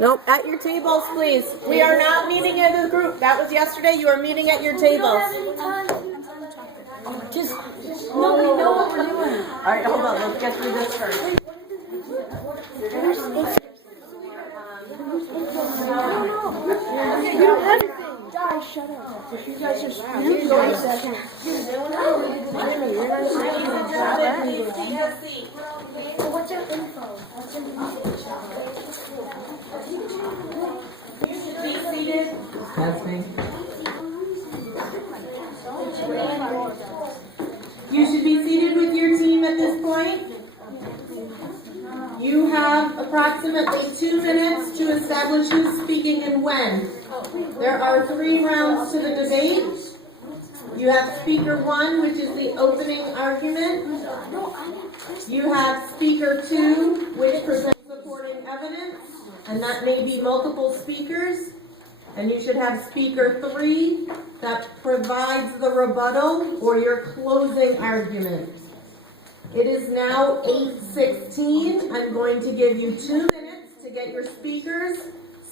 Nope, at your tables, please. We are not meeting as a group. That was yesterday. You are meeting at your tables. Just no, we know what we're doing. All right, hold on. Let's get through this first. Guys, shut up. If you guys just Please take a seat. What's your info? You should be seated. That's me. You should be seated with your team at this point. You have approximately 2 minutes to establish who's speaking and when. There are 3 rounds to the debate. You have speaker 1, which is the opening argument. You have speaker 2, which presents supporting evidence, and that may be multiple speakers. And you should have speaker 3 that provides the rebuttal or your closing argument. It is now 8:16. I'm going to give you 2 minutes to get your speakers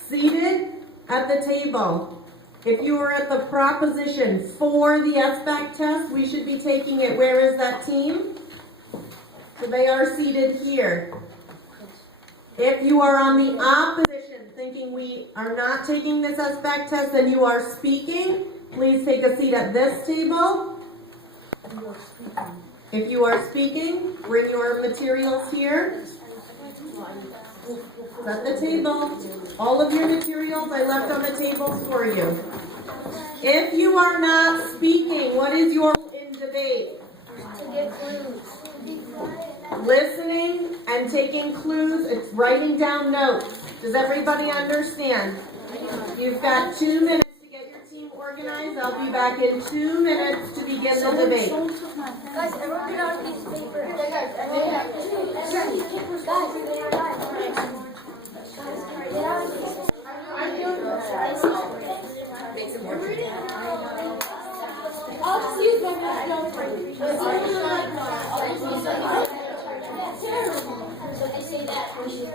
seated at the table. If you are at the proposition for the SBAC test, we should be taking it. Where is that team? So they are seated here. If you are on the opposition, thinking we are not taking this SBAC test and you are speaking, please take a seat at this table. If you are speaking, bring your materials here. At the table. All of your materials I left on the tables for you. If you are not speaking, what is your role in debate? To get clues. Listening and taking clues. It's writing down notes. Does everybody understand? You've got 2 minutes to get your team organized. I'll be back in 2 minutes to begin the debate. Guys, everyone get out a piece of paper. Make some more treats. So they say that we should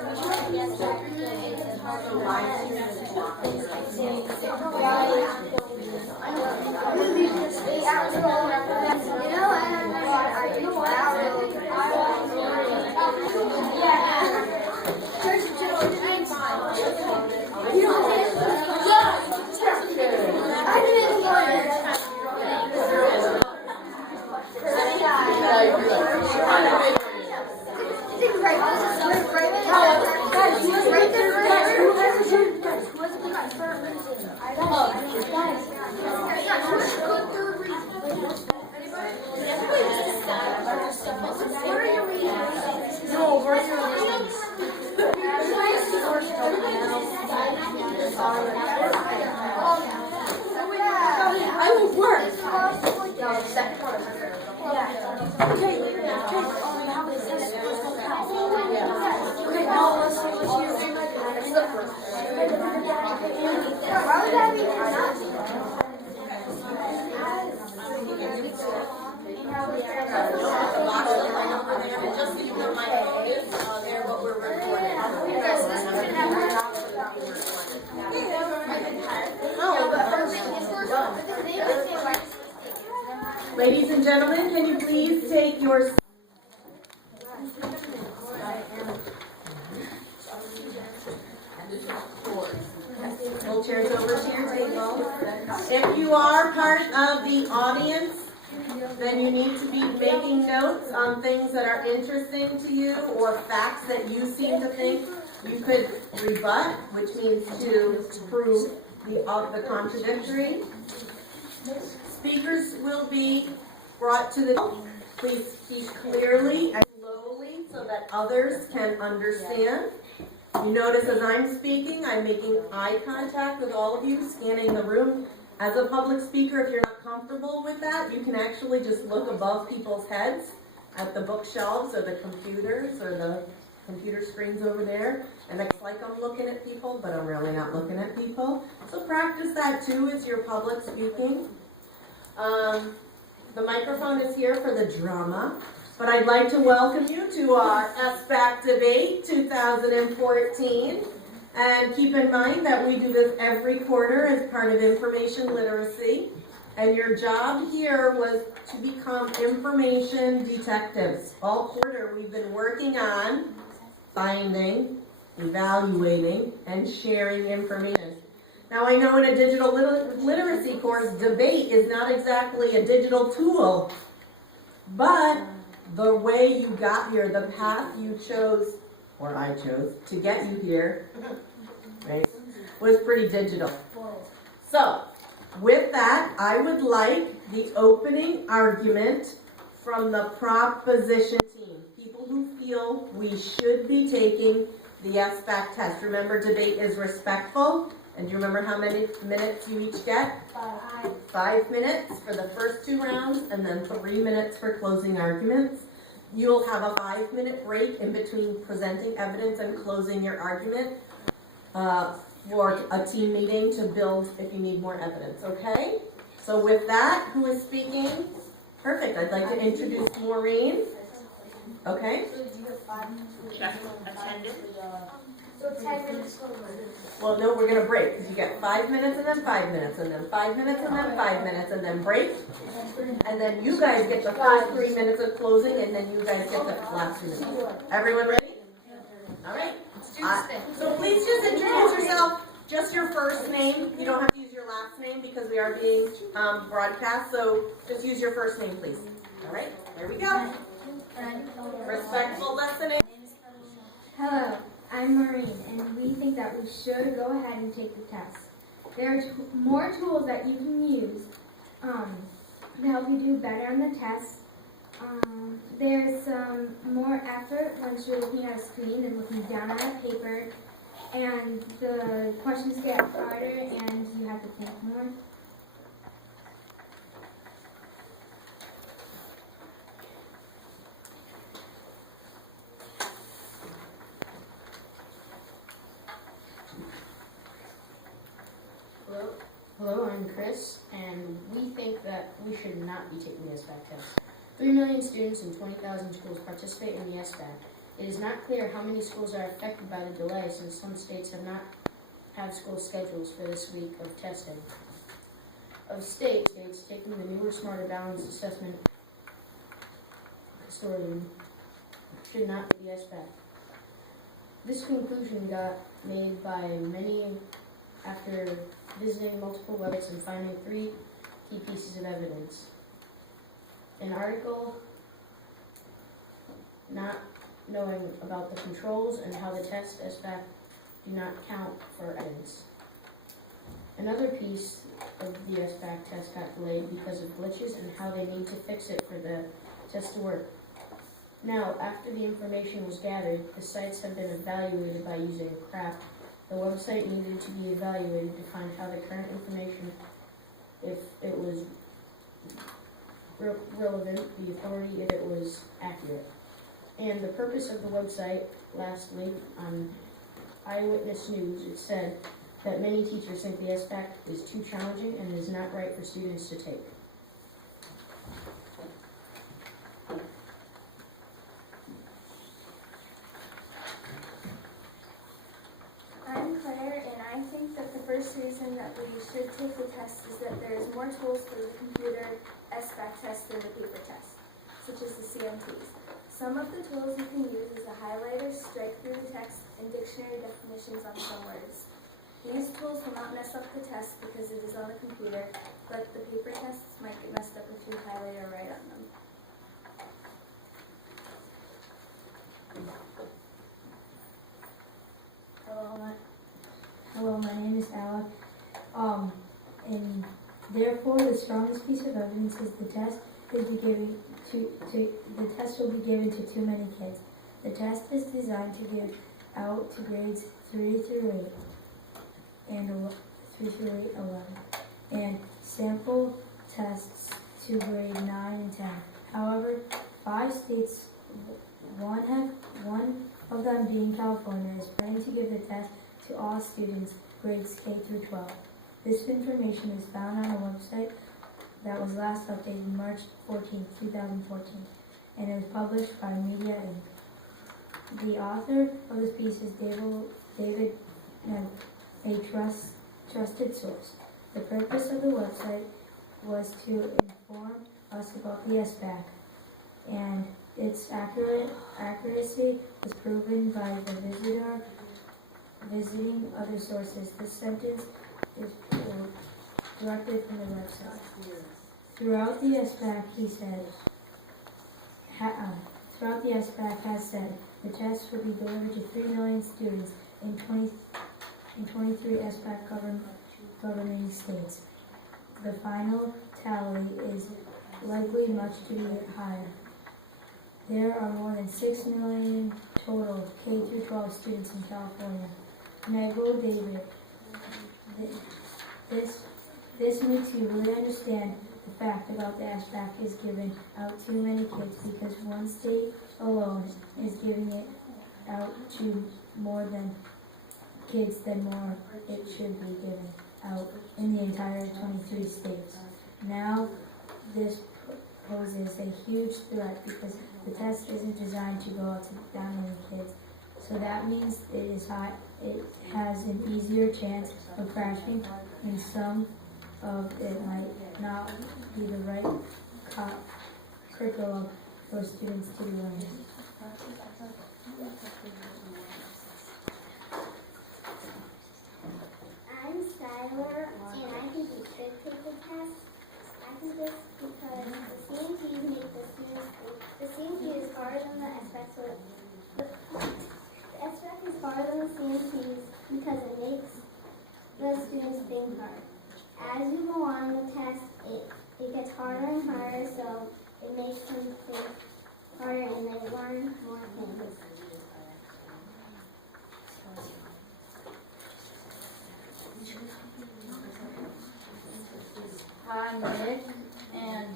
I will work. Ladies and gentlemen, can you please take your pull chairs over to your table. If you are part of the audience, then you need to be making notes on things that are interesting to you or facts that you seem to think you could rebut, which means to prove the contradictory. Speakers will be brought to the. Please speak clearly and slowly so that others can understand. You notice as I'm speaking, I'm making eye contact with all of you, scanning the room. As a public speaker, if you're not comfortable with that, you can actually just look above people's heads at the bookshelves or the computers or the computer screens over there. And it's like I'm looking at people, but I'm really not looking at people. So practice that too as you're public speaking. The microphone is here for the drama, but I'd like to welcome you to our SBAC debate 2014. And keep in mind that we do this every quarter as part of information literacy. And your job here was to become information detectives. All quarter we've been working on finding, evaluating, and sharing information. Now I know in a digital literacy course, debate is not exactly a digital tool, but the way you got here, the path you chose, or I chose, to get you here, right, was pretty digital. So, with that, I would like the opening argument from the proposition team. People who feel we should be taking the SBAC test. Remember, debate is respectful. And do you remember how many minutes you each get? 5 minutes for the first 2 rounds, and then 3 minutes for closing arguments. You'll have a 5-minute break in between presenting evidence and closing your argument for a team meeting to build if you need more evidence, okay? So with that, who is speaking? Perfect. I'd like to introduce Maureen. Okay. Check attendance. So 10 minutes. Well, no, we're going to break because you get 5 minutes and then 5 minutes and then 5 minutes and then 5 minutes and then break. And then you guys get the first 3 minutes of closing and then you guys get the last 2 minutes. Everyone ready? All right. So please just introduce yourself, just your first name. You don't have to use your last name because we are being broadcast. So just use your first name, please. All right. There we go. Respectful listening. Hello, I'm Maureen, and we think that we should go ahead and take the test. There are more tools that you can use to help you do better on the test. There's some more effort once you're looking at a screen and looking down at a paper, and the questions get harder and you have to think more. Hello, I'm Chris, and we think that we should not be taking the SBAC test. 3 million students and 20,000 schools participate in the SBAC. It is not clear how many schools are affected by the delay since some states have not had school schedules for this week of testing. Of states taking the newer, smarter, balanced assessment historian should not be the SBAC. This conclusion got made by many after visiting multiple websites and finding 3 key pieces of evidence. An article not knowing about the controls and how the test SBAC do not count for evidence. Another piece of the SBAC test got delayed because of glitches and how they need to fix it for the test to work. Now, after the information was gathered, the sites have been evaluated by using CRAP. The website needed to be evaluated to find how the current information, if it was relevant, the authority, if it was accurate. And the purpose of the website, lastly, on Eyewitness News, it said that many teachers think the SBAC is too challenging and is not right for students to take. I'm Claire, and I think that the first reason that we should take the test is that there's more tools for the computer SBAC test than the paper test, such as the CMTs. Some of the tools you can use is a highlighter, strike through the text, and dictionary definitions on some words. These tools will not mess up the test because it is on the computer, but the paper tests might get messed up if you highlight or write on them. Hello, my name is Alec. And therefore, the strongest piece of evidence is the test will be given to too many kids. The test is designed to give out to grades 3 through 8 and 11, and sample tests to grade 9 and 10. However, 5 states, one of them being California, is planning to give the test to all students grades K through 12. This information is found on a website that was last updated March 14, 2014, and it was published by Media Inc. The author of this piece is David a trusted source. The purpose of the website was to inform us about the SBAC, and its accuracy was proven by the visitor visiting other sources. This sentence is directly from the website. Throughout the SBAC, he said, throughout the SBAC has said, the test will be delivered to 3 million students in 23 SBAC governing states. The final tally is likely much to be higher. There are more than 6 million total K-12 students in California. Negro David, this makes you really understand the fact about the SBAC is giving out too many kids because one state alone is giving it out to more than kids than more it should be given out in the entire 23 states. Now this poses a huge threat because the test isn't designed to go out to that many kids. So that means it has an easier chance of crashing, and some of it might not be the right curriculum for students to be learning. I'm Skylar, and I think we should take the test. I think this because the CMTs make the students think. The CMT is harder than the SBAC, so the SBAC is harder than the CMTs because it makes the students think hard. As you go on the test, it gets harder and harder, so it makes them think harder and they learn more things. Hi, I'm Nick, and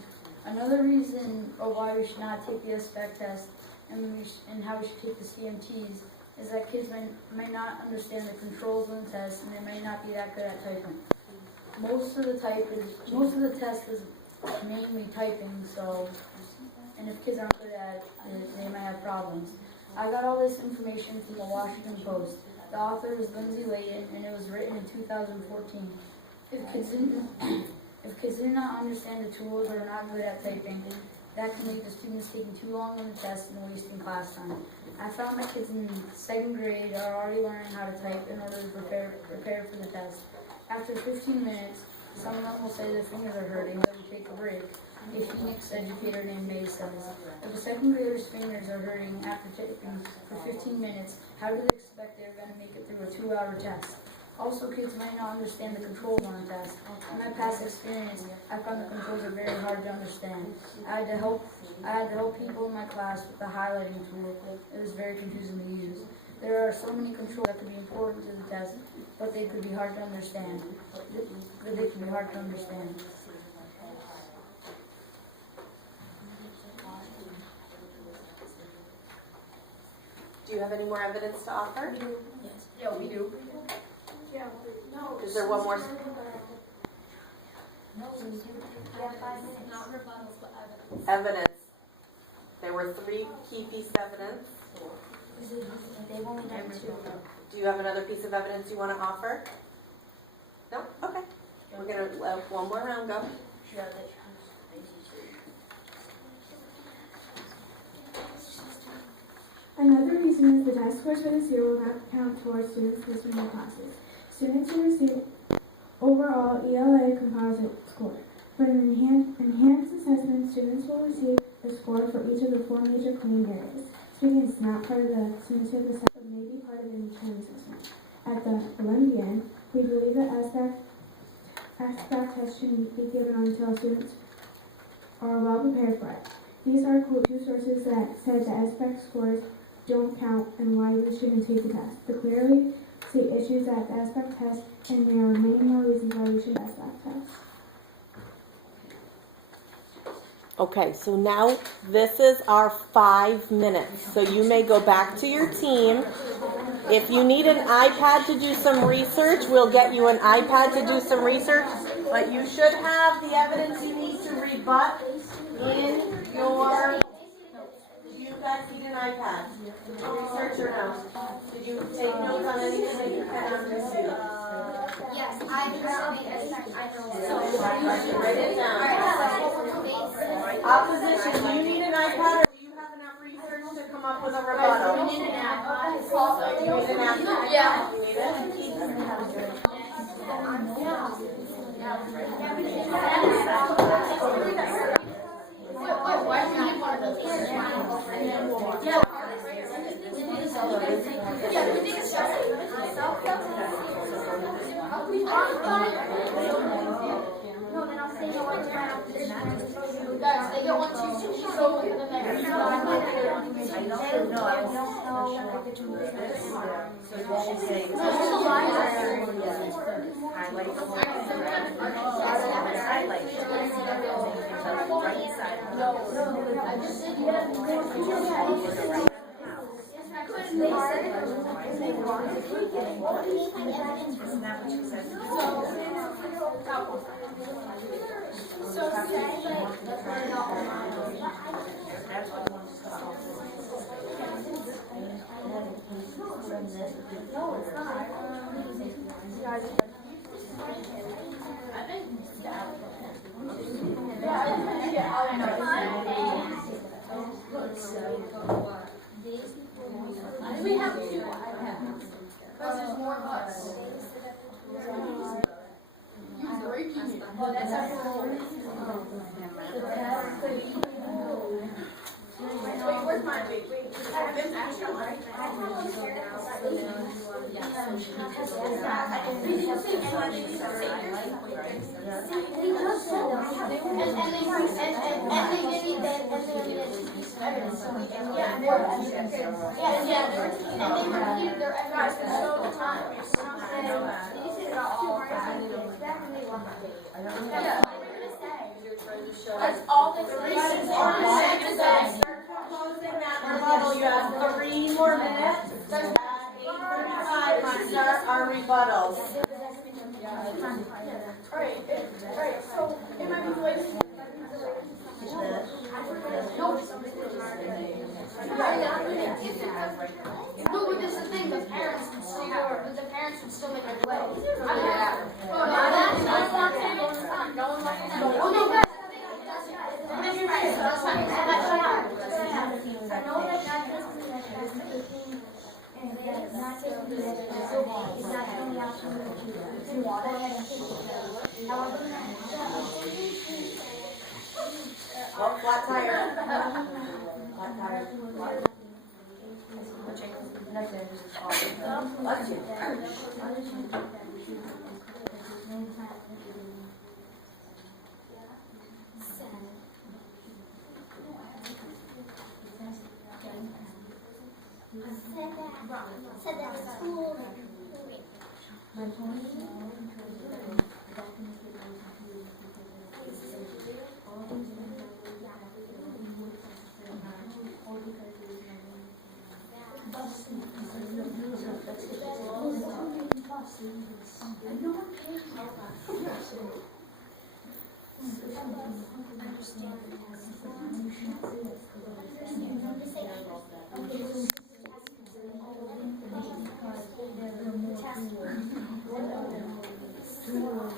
another reason why we should not take the SBAC test and how we should take the CMTs is that kids might not understand the controls on the test, and they might not be that good at typing. Most of the test is mainly typing, and if kids aren't good at it, they might have problems. I got all this information from the Washington Post. The author is Lindsay Layton, and it was written in 2014. If kids did not understand the tools or are not good at typing, that can lead to students taking too long on the test and wasting class time. I found my kids in 2nd grade are already learning how to type in order to prepare for the test. After 15 minutes, some of them will say their fingers are hurting, so we take a break. A Phoenix educator named May says, if a 2nd grader's fingers are hurting after typing for 15 minutes, how do they expect they're going to make it through a 2-hour test? Also, kids might not understand the controls on a test. In my past experience, I found the controls are very hard to understand. I had to help people in my class with the highlighting tool. It was very confusing to use. There are so many controls that could be important to the test, but they could be hard to understand. Do you have any more evidence to offer? Yes. Yeah, we do. Is there one more? Not rebuttals, but evidence. Evidence. There were 3 key pieces of evidence. They've only done 2. Do you have another piece of evidence you want to offer? No? Okay. We're going to let one more round go. Another reason is the test scores for this year will not count towards students listening to classes. Students will receive overall ELA composite score. For an enhanced assessment, students will receive a score for each of the 4 major claimed areas. Speaking is not part of the summative assessment, but may be part of the midterm assessment. At the Olympian, we believe that SBAC tests shouldn't be given until students are well prepared for it. These are 2 sources that said that SBAC scores don't count and why we shouldn't take the test. The clearly see issues at the SBAC test, and there are many more reasons why we should SBAC test. Okay, so now this is our 5 minutes. So you may go back to your team. If you need an iPad to do some research, we'll get you an iPad to do some research. But you should have the evidence you need but in your, do you guys need an iPad to research or no? Did you take notes on anything that you can on this? Yes, I know. Write it down. Opposition, do you need an iPad or do you have enough research to come up with a rebuttal? You need an iPad? Yeah. You need it? Why do we need one of those? Guys, they get one too. So in the next. We have two iPads. Because there's more of us. Oh, that's our goal. Wait, where's mine? Wait. This actual one. That's all the reasons. Closing that rebuttal, you have 3 more minutes. At 8:35, we start our rebuttals. Alright, so it might be late. No, but this is the thing, the parents would still make a delay. Well, flat tire. Flat tire. Bless you. Said that at school.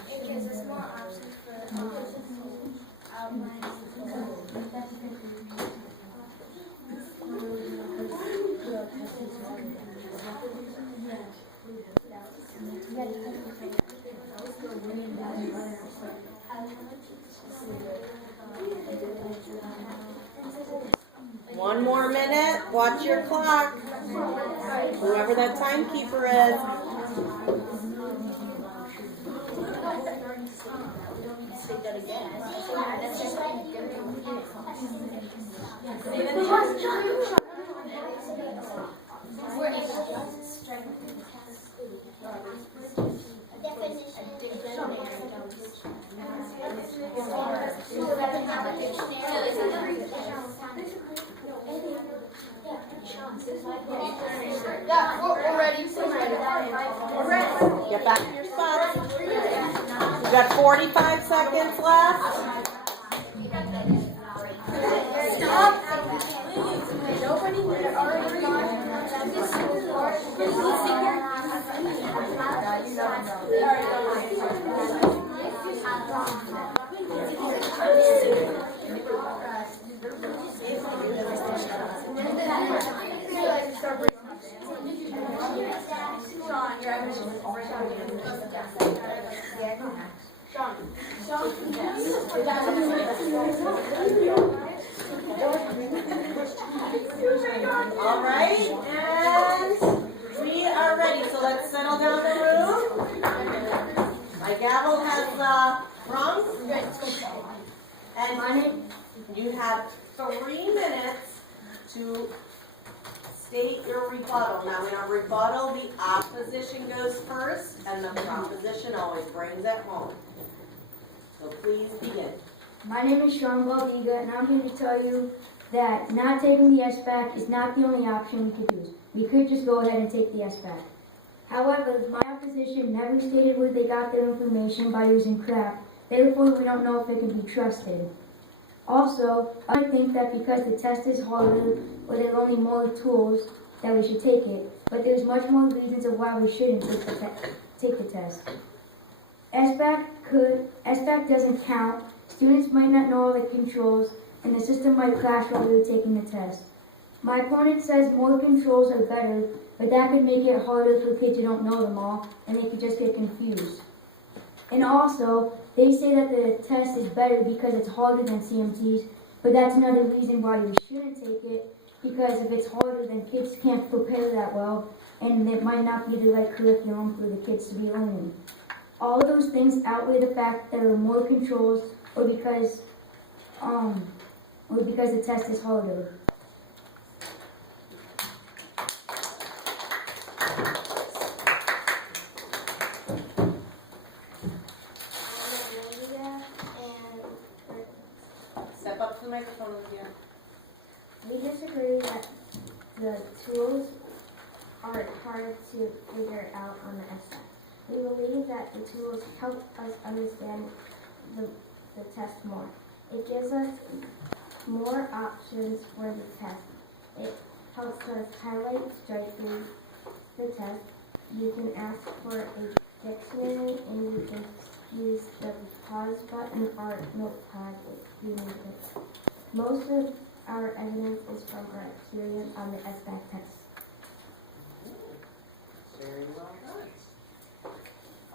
It gives us more options for outlines. One more minute. Watch your clock. Whoever that timekeeper is. Yeah, we're ready. We're ready. Get back to your spots. You got 45 seconds left. All right, and we are ready, so let's settle down the room. My gavel has rung. And you have 3 minutes to state your rebuttal. Now in a rebuttal, the opposition goes first, and the proposition always brings it home. So please begin. My name is Sean Baldiga, and I'm here to tell you that not taking the SBAC is not the only option we could use. We could just go ahead and take the SBAC. However, my opposition never stated where they got their information by using crap. Therefore, we don't know if it can be trusted. Also, I think that because the test is harder, or there are only more tools, that we should take it. But there's much more reasons of why we shouldn't take the test. SBAC doesn't count. Students might not know all the controls, and the system might crash while they're taking the test. My opponent says more controls are better, but that could make it harder for kids who don't know them all, and they could just get confused. And also, they say that the test is better because it's harder than CMTs, but that's another reason why we shouldn't take it, because if it's harder, then kids can't prepare that well, and it might not be the right curriculum for the kids to be learning. All of those things outweigh the fact that there are more controls, or because the test is harder. Step up to the microphone with you. We disagree that the tools are hard to figure out on the SBAC. We believe that the tools help us understand the test more. It gives us more options for the test. It helps us highlight straight through the test. You can ask for a dictionary and you can use the pause button or notepad if you need it. Most of our evidence is from our experience on the SBAC test. Very well done.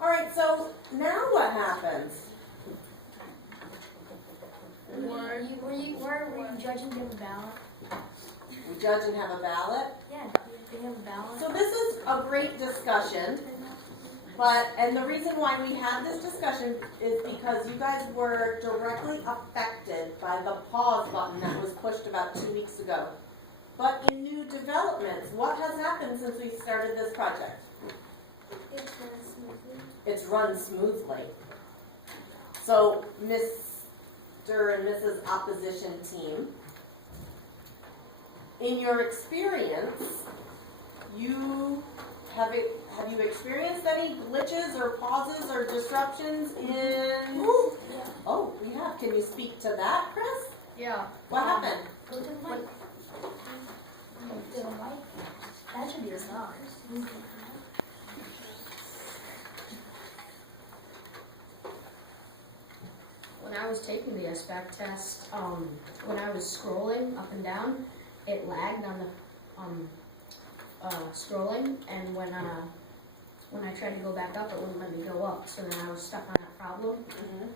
All right, so now what happens? Were you judging them a ballot? We judge and have a ballot. Yeah, they have a ballot. So this is a great discussion, and the reason why we had this discussion is because you guys were directly affected by the pause button that was pushed about 2 weeks ago. But in new developments, what has happened since we started this project? It's run smoothly. So, Mr. and Mrs. Opposition team, in your experience, have you experienced any glitches or pauses or disruptions in? Oh, we have. Can you speak to that, Chris? Yeah. What happened? Go to the mic. That should be a song. When I was taking the SBAC test, when I was scrolling up and down, it lagged on the scrolling, and when I tried to go back up, it wouldn't let me go up. So then I was stuck on that problem. Mm-hmm.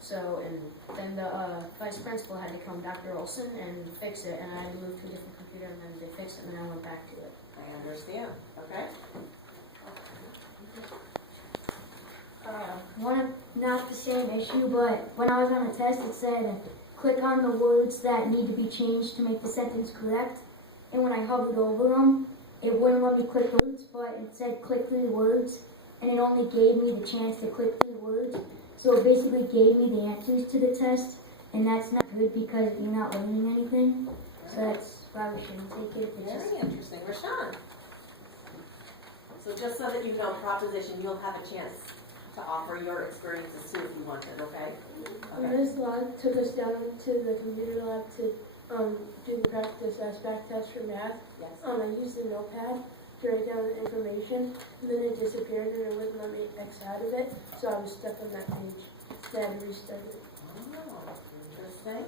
So, and then the vice principal had to come, Dr. Olson, and fix it, and I had to move to a different computer, and then they fixed it, and then I went back to it. I understand. Okay. Not the same issue, but when I was on the test, it said, click on the words that need to be changed to make the sentence correct. And when I hovered over them, it wouldn't let me click the words, but it said click through the words, and it only gave me the chance to click through the words. So it basically gave me the answers to the test, and that's not good because you're not learning anything. So that's why we shouldn't take it. Very interesting. Rashawn. So just so that you know, proposition, you'll have a chance to offer your experiences too if you wanted, okay? Ms. Lund took us down to the computer lab to do the practice SBAC test for math. Yes. I used the notepad to write down the information, and then it disappeared and it wouldn't let me X out of it, so I was stuck on that page. So I had to restart it. Oh, interesting.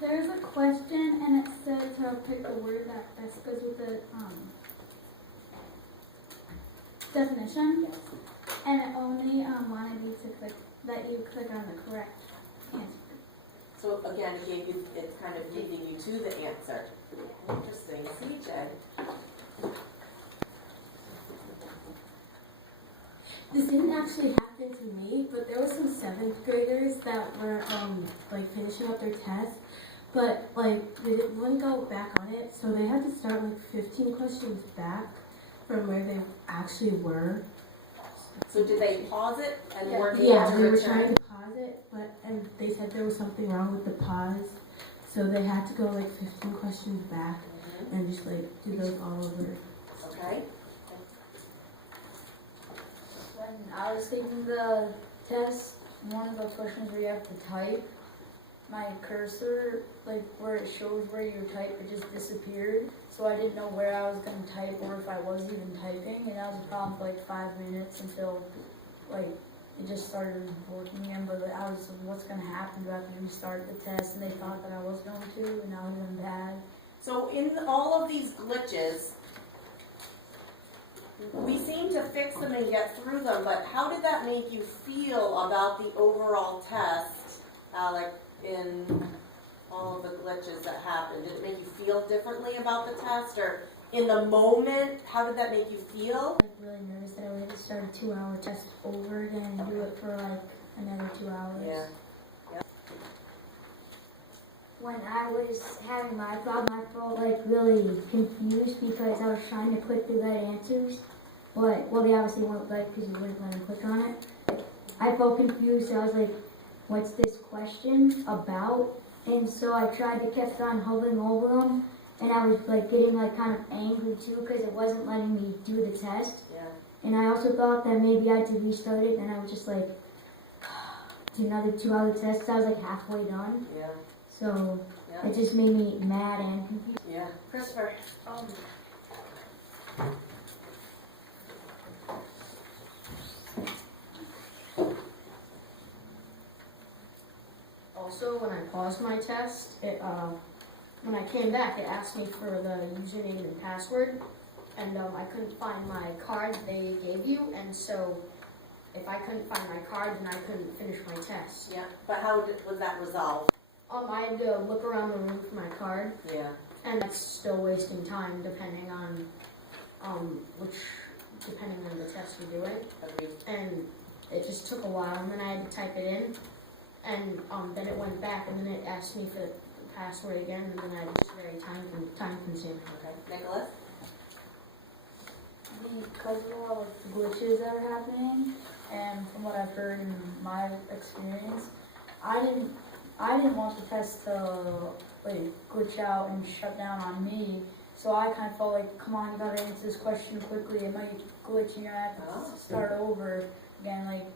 There's a question and it said to pick the word that best goes with it. definition, and it only wanted you to click that you click on the correct answer. So again, it's kind of leading you to the answer. Interesting. CJ. This didn't actually happen to me, but there were some 7th graders that were like finishing up their test, but like they wouldn't go back on it, so they had to start like 15 questions back from where they actually were. So did they pause it and weren't able Yeah, to we were return? trying to pause it, and they said there was something wrong with the pause, so they had to go like 15 questions back and just like do those all over. Okay. When I was taking the test, one of the questions where you have to type, my cursor, like where it shows where you type, it just disappeared. So I didn't know where I was going to type or if I was even typing. And that was a problem for like 5 minutes until like it just started working again. But I was, what's going to happen? Do I have to restart the test? And they thought that I was going to, and now I'm doing bad. So in all of these glitches, we seem to fix them and get through them, but how did that make you feel about the overall test, Alec, in all of the glitches that happened? Did it make you feel differently about the test, or in the moment, how did that make you feel? Like really nervous that I would have to start a 2-hour test over again and do it for like another 2 hours. Yeah. When I was having my problem, I felt like really confused because I was trying to click the right answers, but, well, they obviously weren't right because you wouldn't let me click on it. I felt confused, so I was like, what's this question about? And so I tried to keep on hovering over them, and I was like getting like kind of angry too because it wasn't letting me do the test. Yeah. And I also thought that maybe I had to restart it, and I was just like, do another 2-hour test. So I was like halfway done. Yeah. So Yeah. it just made me mad and confused. Yeah. Christopher. Also, when I paused my test, when I came back, it asked me for the username and password, and I couldn't find my card they gave you, and so if I couldn't find my card, then I couldn't finish my test. Yeah. But how was that resolved? I had to look around the room for my card, Yeah. and that's still wasting time depending on depending on the test you're doing. Agreed. And it just took a while, and then I had to type it in, and then it went back, and then it asked me for the password again, and then it was very time consuming. Okay. Nicholas? Because of all the glitches that are happening, and from what I've heard in my experience, I didn't want the test to like glitch out and shut down on me. So I kind of felt like, come on, you gotta answer this question quickly. It might glitch, and you're gonna have to start over again. Like,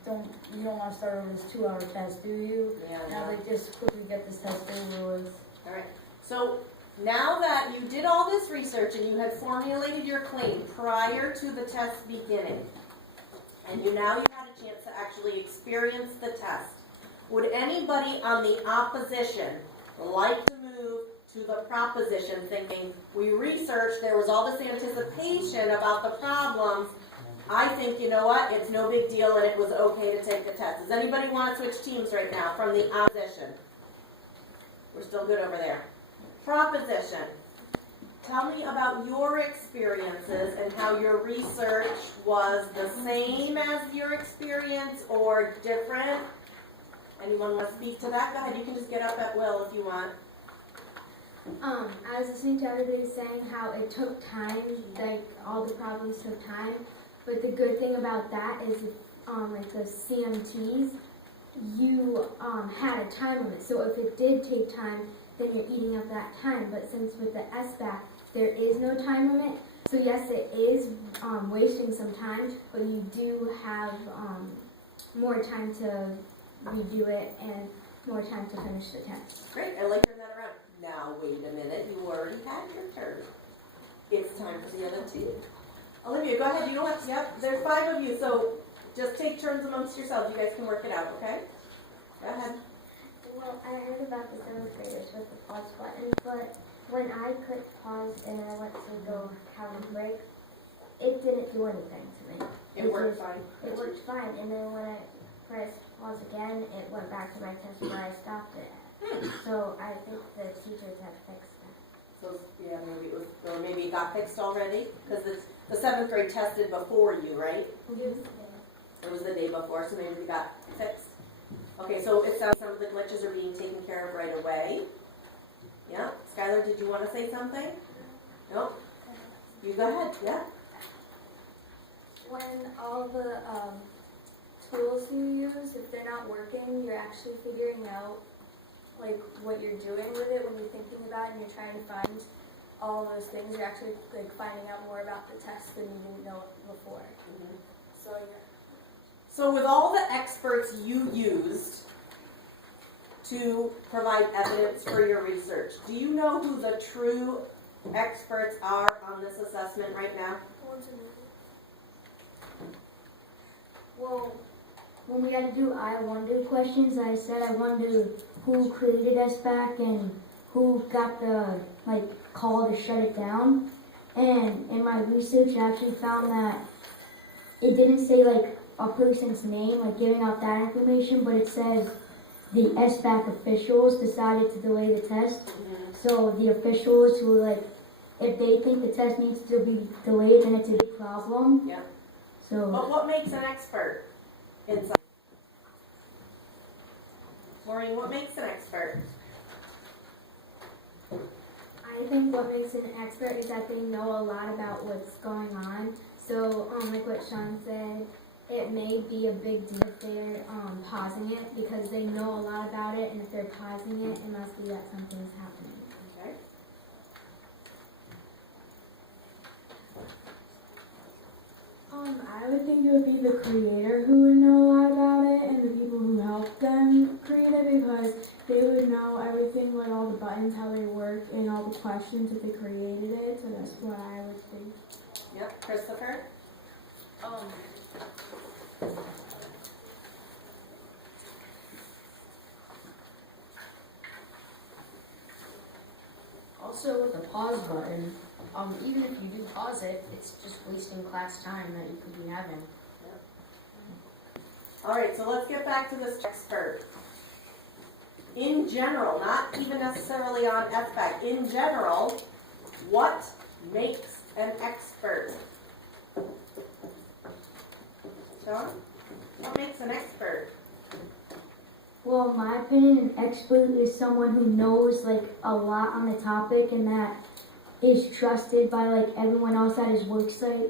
you don't want to start over this 2-hour test, do you? Yeah. And I was like, just quickly get this test over with. All right. So now that you did all this research and you had formulated your claim prior to the test beginning, and you had a chance to actually experience the test, would anybody on the opposition like to move to the proposition, thinking, we researched, there was all this anticipation about the problems, I think, you know what, it's no big deal and it was okay to take the test. Does anybody want to switch teams right now from the opposition? We're still good over there. Proposition. Tell me about your experiences and how your research was the same as your experience or different. Anyone want to speak to that? Go ahead, you can just get up at will if you want. I was listening to everybody saying how it took time, like all the problems took time. But the good thing about that is, like the CMTs, you had a time limit. So if it did take time, then you're eating up that time. But since with the SBAC, there is no time limit. So yes, it is wasting some time, but you do have more time to redo it and more time to finish the test. Great, I like hearing that around. Now, wait a minute, you already had your turn. It's time for the other team. Olivia, go ahead, you don't have to, yep, there's 5 of you, so just take turns amongst yourselves. You guys can work it out, okay? Go ahead. Well, I heard about the 7th graders with the pause button, but when I clicked pause and I went to go have a break, it didn't do anything to me. It worked fine. It worked fine, and then when I pressed pause again, it went back to my test where I stopped it at. So I think the teachers have fixed that. So, yeah, maybe it was, or maybe it got fixed already? Because the 7th grade tested before you, right? It was the day before, so maybe it got fixed. Okay, so it sounds some of the glitches are being taken care of right away. Yeah, Skylar, did you want to say something? No? You go ahead, yeah. When all the tools you use, if they're not working, you're actually figuring out like what you're doing with it when you're thinking about it and you're trying to find all those things. You're actually like finding out more about the test than you didn't know before. So yeah. So with all the experts you used to provide evidence for your research, do you know who the true experts are on this assessment right now? Well, when we had to do I wonder questions, I said I wonder who created SBAC and who got the call to shut it down. And in my research, I actually found that it didn't say a person's name, giving out that information, but it says the SBAC officials decided to delay the test. So the officials who were if they think the test needs to be delayed, then it's a big problem. Yeah. So. But what makes an expert in science? Maureen, what makes an expert? I think what makes an expert is that they know a lot about what's going on. So, like what Sean said, it may be a big deal if they're pausing it because they know a lot about it, and if they're pausing it, it must be that something's happening. Okay. I would think it would be the creator who would know a lot about it and the people who helped them create it because they would know everything, all the buttons, how they work, and all the questions if they created it. So that's what I would think. Yep, Christopher? Also with the pause button, even if you do pause it, it's just wasting class time that you could be having. All right, so let's get back to this expert. In general, not even necessarily on SBAC, in general, what makes an expert? Sean? What makes an expert? Well, in my opinion, an expert is someone who knows a lot on the topic and that is trusted by everyone else at his work site.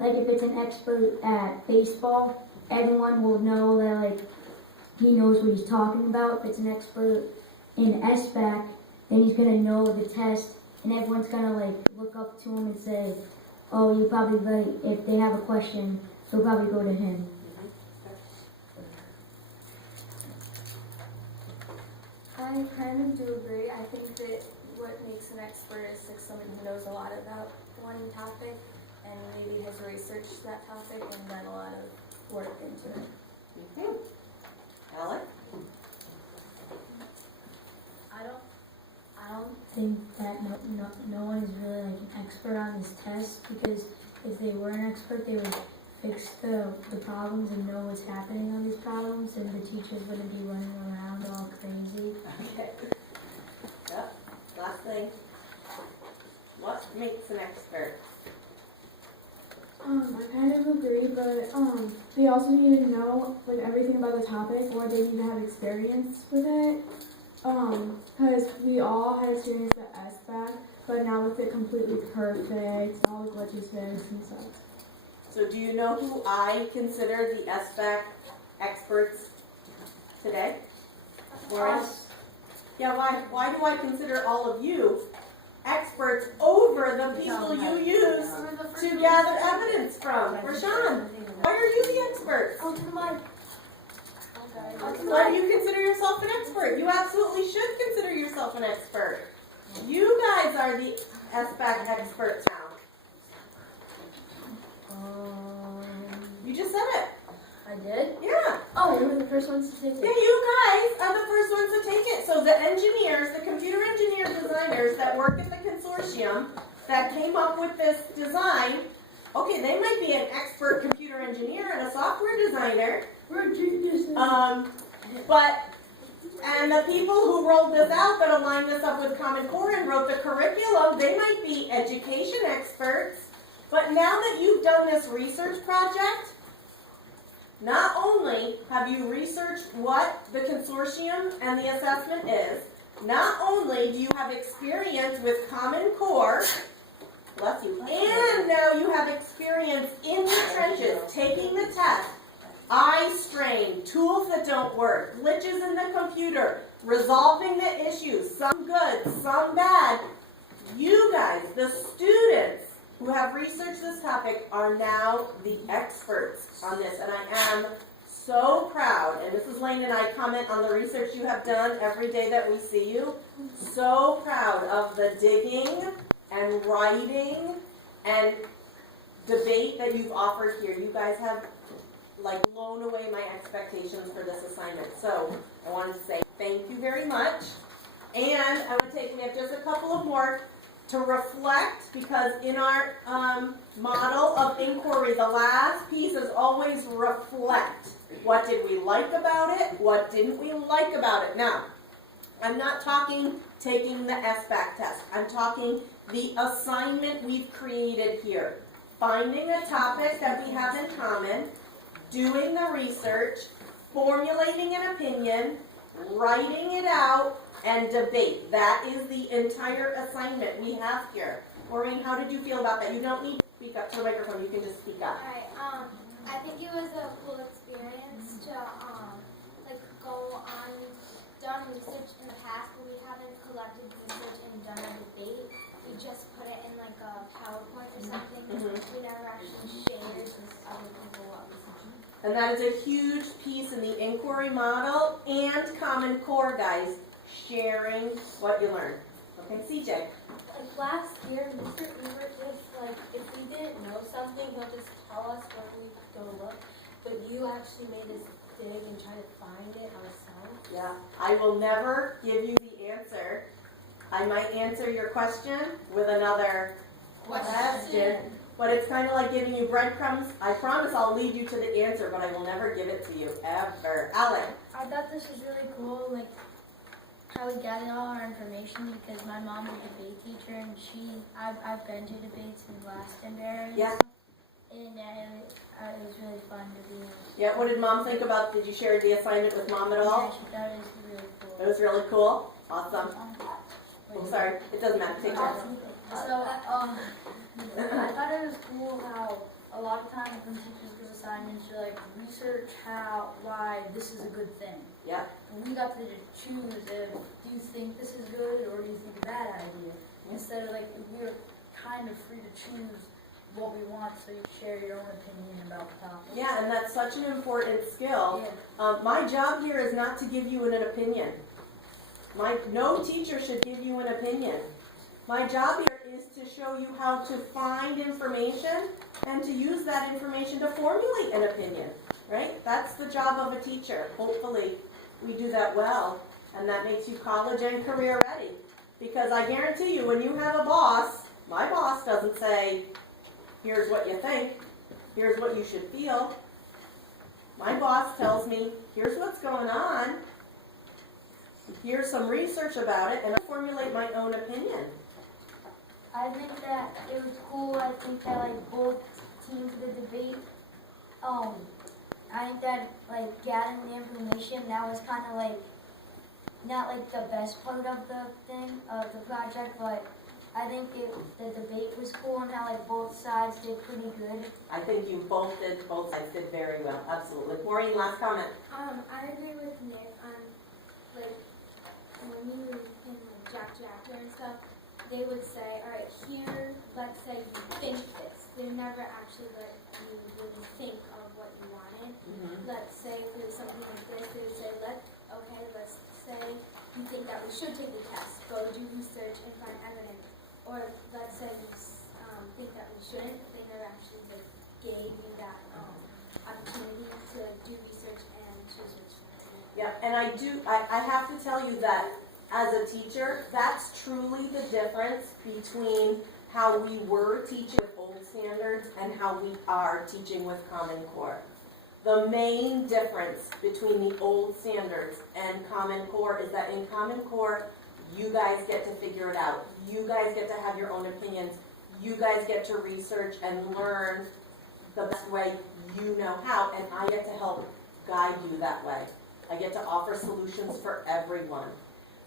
If it's an expert at baseball, everyone will know that he knows what he's talking about. If it's an expert in SBAC, then he's gonna know the test, and everyone's gonna look up to him and say, "Oh, you're probably right." If they have a question, they'll probably go to him. I kind of do agree. I think that what makes an expert is someone who knows a lot about one topic and maybe has researched that topic and done a lot of work into it. Alec? I don't think that no one is really an expert on this test because if they were an expert, they would fix the problems and know what's happening on these problems, and the teachers wouldn't be running around all crazy. Okay. Yep, last thing. What makes an expert? I kind of agree, but they also need to know everything about the topic, or they need to have experience with it. Because we all had experience with SBAC, but now with it completely perfect, all the glitches fixed and stuff. So do you know who I consider the SBAC experts today? Us. Yeah, why do I consider all of you experts over the people you use to gather evidence from? Rashawn, why are you the expert? Why do you consider yourself an expert? You absolutely should consider yourself an expert. You guys are the SBAC experts now. You just said it. I did? Yeah. Oh, we were the first ones to take Yeah, it. you guys are the first ones to take it. So the engineers, the computer engineer designers that work at the consortium that came up with this design, Okay, they might be an expert computer engineer and a software designer. We're geniuses. And the people who rolled this out that aligned this up with Common Core and wrote the curriculum, they might be education experts. But now that you've done this research project, not only have you researched what the consortium and the assessment is, not only do you have experience with Common Core, bless you, and now you have experience in the trenches, taking the test, eye strain, tools that don't work, glitches in the computer, resolving the issues, some good, some bad. You guys, the students who have researched this topic, are now the experts on this, and I am so proud, and Mrs. Lane and I comment on the research you have done every day that we see you, so proud of the digging and writing and debate that you've offered here. You guys have blown away my expectations for this assignment. So I wanted to say thank you very much. And I would we have just a couple of more to reflect, because in our model of inquiry, the last piece is always reflect. What did we like about it? What didn't we like about it? Now, I'm not talking taking the SBAC test. I'm talking the assignment we've created here. Finding a topic that we have in common, doing the research, formulating an opinion, writing it out, and debate. That is the entire assignment we have here. Maureen, how did you feel about that? You don't need to speak up to the microphone. You can just speak up. Alright, I think it was a cool experience to go on. We've done research in the past, but we haven't collected research and done a debate. We just put it in a PowerPoint or something. We never actually shared with other people what we saw. And that is a huge piece in the inquiry model and Common Core, guys, sharing what you learned. Okay, CJ. Last year, Mr. Ebert just, if we didn't know something, he'll just tell us where we go look. But you actually made us dig and try to find it ourselves. Yeah, I will never give you the answer. I might answer your question with another question. But it's kind of like giving you breadcrumbs. I promise I'll lead you to the answer, but I will never give it to you, ever. Alec. I thought this was really cool, how we gathered all our information, because my mom's a debate teacher, and I've been to debates in Glastonbury. Yeah. And it was really fun to be in. Yeah, what did Mom think about, did you share the assignment with Mom at all? Yeah, she thought it was really cool. It was really cool? Awesome. Oh, sorry, it doesn't matter, take turns. So, I thought it was cool how a lot of times when teachers give assignments, you're research why this is a good thing. Yeah. And we got to choose if, do you think this is good or do you think a bad idea? Instead of we were kind of free to choose what we want, so you share your own opinion about the topic. Yeah, and that's such an important skill. Yeah. My job here is not to give you an opinion. No teacher should give you an opinion. My job here is to show you how to find information and to use that information to formulate an opinion, right? That's the job of a teacher. Hopefully we do that well, and that makes you college and career ready. Because I guarantee you, when you have a boss, my boss doesn't say, here's what you think, here's what you should feel. My boss tells me, here's what's going on, here's some research about it, and I formulate my own opinion. I think that it was cool. I think that both teams did the debate. I think that gathering the information, that was kind of not the best part of the thing, of the project, but I think the debate was cool and how both sides did pretty good. I think you both sides did very well, absolutely. Maureen, last comment. I agree with Nick on when you were in Jack and stuff, they would say, all right, here, let's say you think this. They never actually let you really think of what you wanted. Let's say if it was something like this, they would say, let's say you think that we should take the test, go do research and find evidence. Or let's say you think that we shouldn't, they never actually gave you that opportunity to do research and choose which one. Yeah, and I have to tell you that as a teacher, that's truly the difference between how we were teaching with old standards and how we are teaching with Common Core. The main difference between the old standards and Common Core is that in Common Core, you guys get to figure it out. You guys get to have your own opinions. You guys get to research and learn the best way you know how, and I get to help guide you that way. I get to offer solutions for everyone.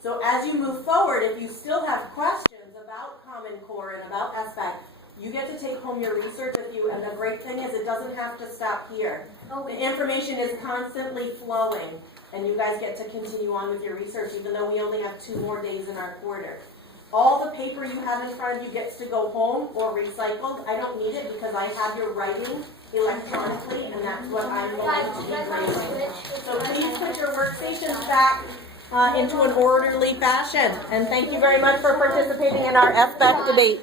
So as you move forward, if you still have questions about Common Core and about SBAC, you get to take home your research with you, and the great thing is it doesn't have to stop here. The information is constantly flowing, and you guys get to continue on with your research, even though we only have 2 more days in our quarter. All the paper you have in front of you gets to go home or recycled. I don't need it because I have your writing electronically, and that's what I'm going to be grading. So please put your workstations back into an orderly fashion. And thank you very much for participating in our SBAC debate.